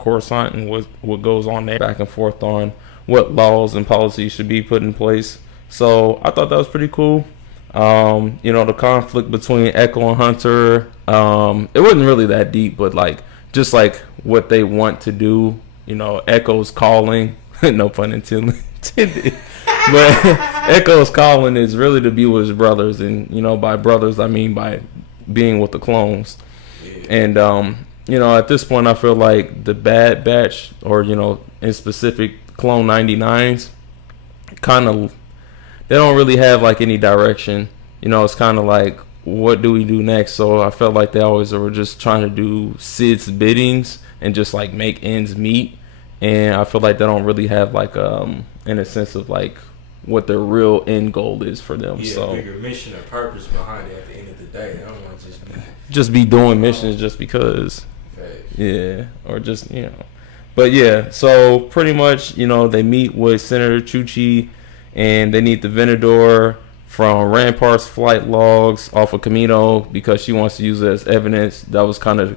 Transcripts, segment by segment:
Coruscant and what goes on there, back and forth on what laws and policies should be put in place. So I thought that was pretty cool. The conflict between Echo and Hunter, it wasn't really that deep, but like just like what they want to do. Echo's calling, no pun intended. But Echo's calling is really to be with his brothers, and by brothers I mean by being with the clones. And at this point I feel like the Bad Batch, or in specific Clone 99s, kind of, they don't really have like any direction. It's kind of like, what do we do next? So I felt like they always were just trying to do Sid's biddings and just like make ends meet. And I feel like they don't really have like in a sense of like what their real end goal is for them. Yeah, so bigger mission or purpose behind it at the end of the day. They don't want to just be doing missions just because. Yeah, or just But yeah, so pretty much they meet with Senator Chuchi, and they need the Venador from Rampart's flight logs off of Camino because she wants to use it as evidence. That was kind of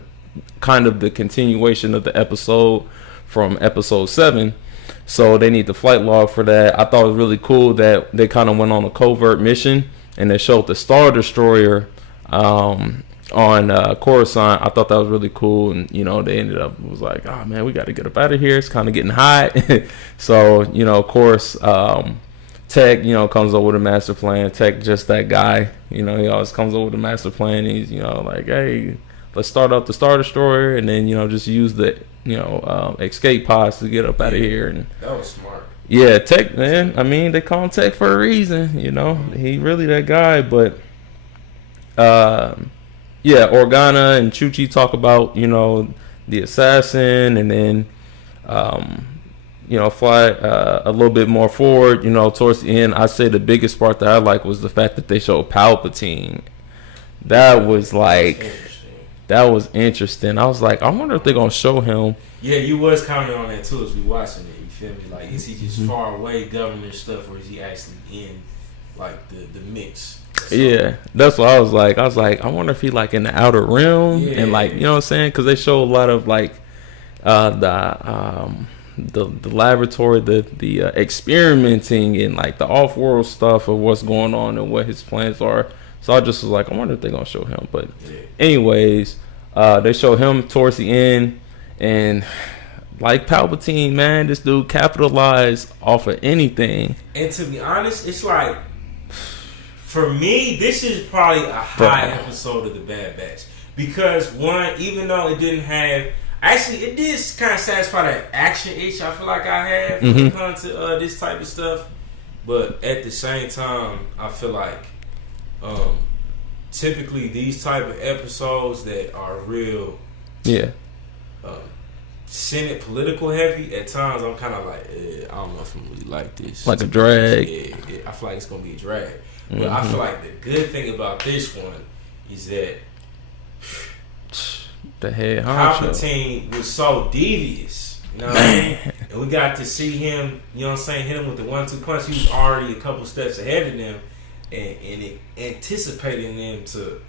the continuation of the episode from episode 7. So they need the flight log for that. I thought it was really cool that they kind of went on a covert mission and they showed the Star Destroyer on Coruscant. I thought that was really cool, and they ended up, it was like, oh man, we got to get up out of here. It's kind of getting hot. So of course, Tech comes up with a master plan. Tech, just that guy. He always comes up with a master plan. He's like, hey, let's start up the Star Destroyer, and then just use the escape pods to get up out of here. And that was smart. Yeah, Tech, man. I mean, they call him Tech for a reason. He really that guy. But yeah, Organa and Chuchi talk about the assassin, and then fly a little bit more forward. Towards the end, I'd say the biggest part that I like was the fact that they showed Palpatine. That was like, that was interesting. I was like, I wonder if they're gonna show him. Yeah, you was commenting on that too as we watching it. You feel me? Like, is he just far away governing stuff, or is he actually in like the mix? Yeah, that's what I was like. I wonder if he like in the outer rim, and like, what I'm saying, because they show a lot of like the laboratory, the experimenting, and like the off-world stuff of what's going on and what his plans are. So I just was like, I wonder if they're gonna show him. But anyways, they show him towards the end, and like Palpatine, man, this dude capitalized off of anything. And to be honest, it's like, for me, this is probably a high episode of The Bad Batch. Because one, even though it didn't have, actually it did kind of satisfy that action itch I feel like I have when it comes to this type of stuff. But at the same time, I feel like typically these type of episodes that are real Senate political heavy, at times I'm kind of like, I don't know if I'm really like this. Like a drag. Yeah, I feel like it's going to be a drag. But I feel like the good thing about this one is that the head honcho Palpatine was so devious. You know what I mean? And we got to see him, hit him with the 1-2 punch. He was already a couple steps ahead of them, and anticipating them to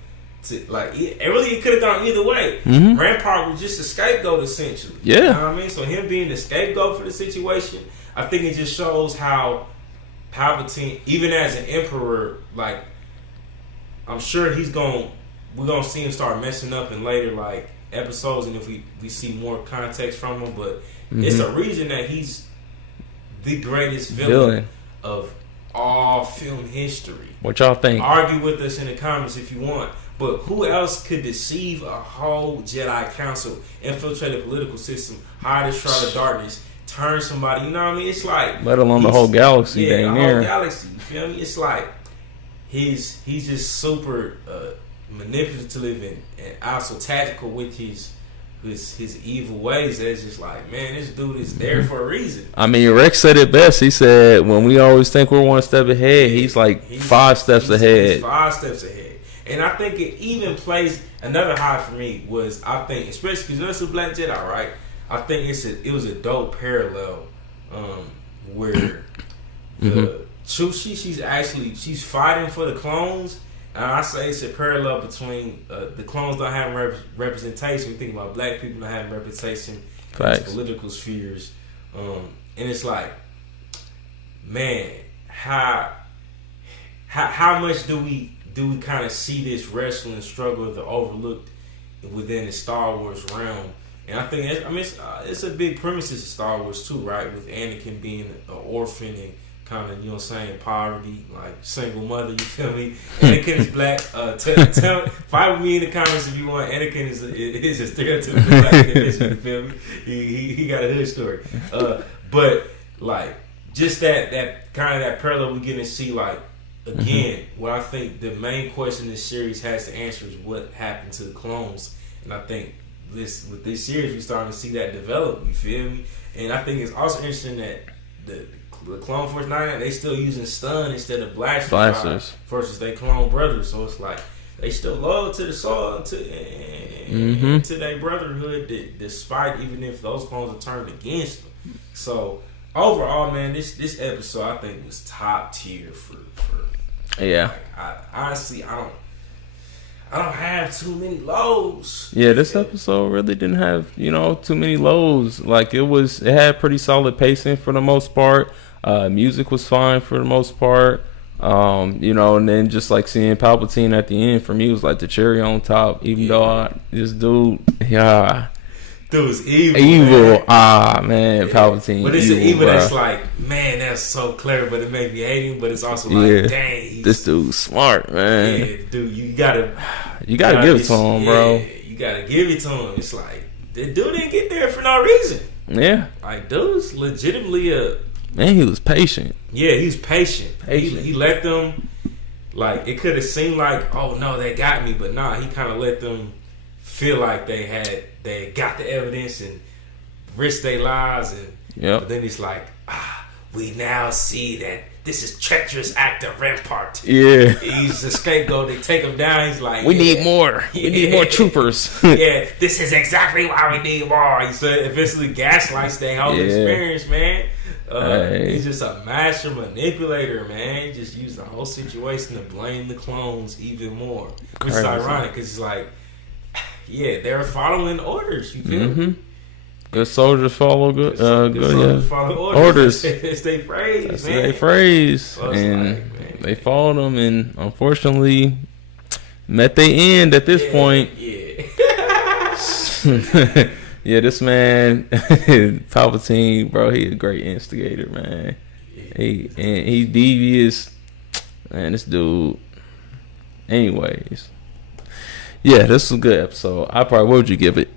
like, it could have gone either way. Rampart was just a scapegoat essentially. Yeah. You know what I mean? So him being the scapegoat for the situation, I think it just shows how Palpatine, even as an emperor, like, I'm sure we're gonna see him start messing up in later like episodes, and if we see more context from him, but it's a reason that he's the greatest villain of all film history. What y'all think? Argue with us in the comments if you want. But who else could deceive a whole Jedi Council, infiltrate the political system, hide a shroud of darkness, turn somebody, you know what I mean? It's like, let alone the whole galaxy. Yeah, the whole galaxy. You feel me? It's like he's just super manipulative and also tactical with his evil ways. It's just like, man, this dude is there for a reason. I mean, Rex said it best. He said, when we always think we're one step ahead, he's like 5 steps ahead. He's 5 steps ahead. And I think it even plays another high for me was, I think, especially because it's a Black Jedi, right? I think it was a dope parallel where she's fighting for the clones. And I say it's a parallel between the clones don't have representation. We think about black people not having representation Facts. political spheres, and it's like, man, how much do we kind of see this wrestling struggle the overlooked within the Star Wars realm? And I think it's a big premise of Star Wars too, right? With Anakin being an orphan and kind of, you know what I'm saying, poverty, like single mother, you feel me? Anakin is black. Fight with me in the comments if you want. Anakin is a stereotypical black individual, you feel me? He got a hood story. But like just that kind of that parallel we get to see, like, again, what I think the main question this series has to answer is what happened to the clones. And I think with this series we're starting to see that develop, you feel me? And I think it's also interesting that the Clone Force 9, they still using stun instead of blasters versus they clone brothers. So it's like they still loyal to the soul, to their brotherhood, despite even if those clones are turned against them. So overall, man, this episode I think was top tier for yeah. Like, honestly, I don't have too many lows. Yeah, this episode really didn't have, too many lows. Like it had pretty solid pacing for the most part. Music was fine for the most part. And then just like seeing Palpatine at the end for me was like the cherry on top. Even though this dude, dude was evil. Man, Palpatine. But it's evil, an evil bro. that's like, man, that's so clever, but it made me hate him. But it's also like, dang, this dude's smart, man. Yeah, dude, you gotta give it to him, bro. You gotta give it to him. It's like the dude didn't get there for no reason. Yeah, like dude's legitimately man, he was patient. Yeah, he's patient. He let them, like, it could have seemed like, oh no, they got me, but nah, he kind of let them feel like they got the evidence and risked their lives, and but then he's like, we now see that this is treacherous act of Rampart. Yeah, he's the scapegoat. They take him down. He's like, we need more. We need more troopers. Yeah, this is exactly why we need more. He said, eventually gaslights their whole experience, man. He's just a master manipulator, man. He just used the whole situation to blame the clones even more, which is ironic because it's like, they're following orders. You feel me? Good soldiers follow good soldiers follow orders. It's their phrase. That's man. their phrase, So and they followed them, and unfortunately met their end at this point. Yeah, this man, Palpatine, bro, he a great instigator, man. He's devious, man. This dude. Anyways, yeah, this was a good episode. What would you give it?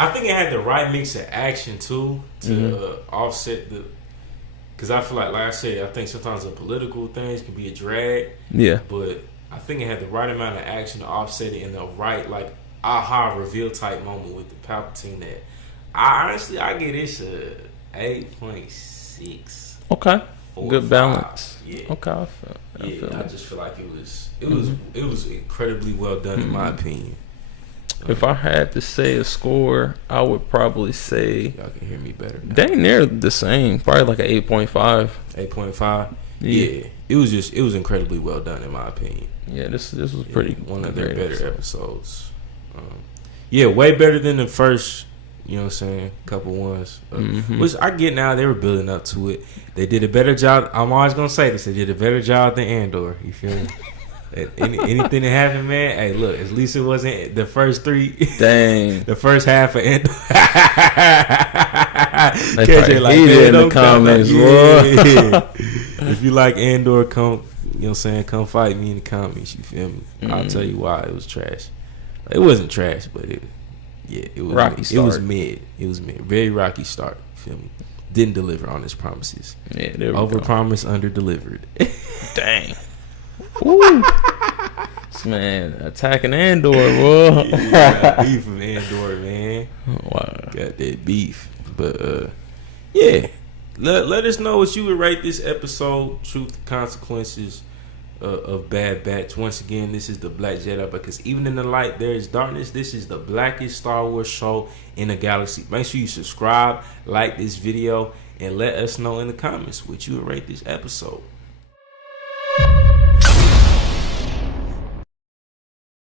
I think it had the right mix of action too to offset the. Because I feel like I said, I think sometimes the political things can be a drag. Yeah. But I think it had the right amount of action to offset it, in the right, like, aha reveal type moment with the Palpatine that I get this 8.6. Okay. Good balance. Yeah. Okay. I just feel like it was incredibly well done in my opinion. If I had to say a score, I would probably say y'all can hear me better now. Dang near the same. Probably like an 8.5. 8.5. Yeah. It was incredibly well done in my opinion. Yeah, this was pretty one of their better episodes. Way better than the first, you know what I'm saying, couple ones. Which I get now, they were building up to it. They did a better job. I'm always gonna say this, they did a better job than Andor, you feel me? Anything that happened, man, hey, look, at least it wasn't the first three. Dang. The first half of Andor. KJ like, in the comments, if you like Andor, come, you know what I'm saying, come fight me in the comments, you feel me? I'll tell you why it was trash. It wasn't trash, but it was rocky start. It was mid. It was mid. Very rocky start, you feel me? Didn't deliver on his promises. Yeah, there we go. Overpromised, under-delivered. Dang. Ooh. This man attacking Andor, boy. Yeah, beef with Andor, man. Wow. Got that beef. But let us know what you would rate this episode, Truth and Consequences of Bad Batch. Once again, this is the Black Jedi, because even in the light there is darkness. This is the blackest Star Wars show in the galaxy. Make sure you subscribe, like this video, and let us know in the comments what you would rate this episode.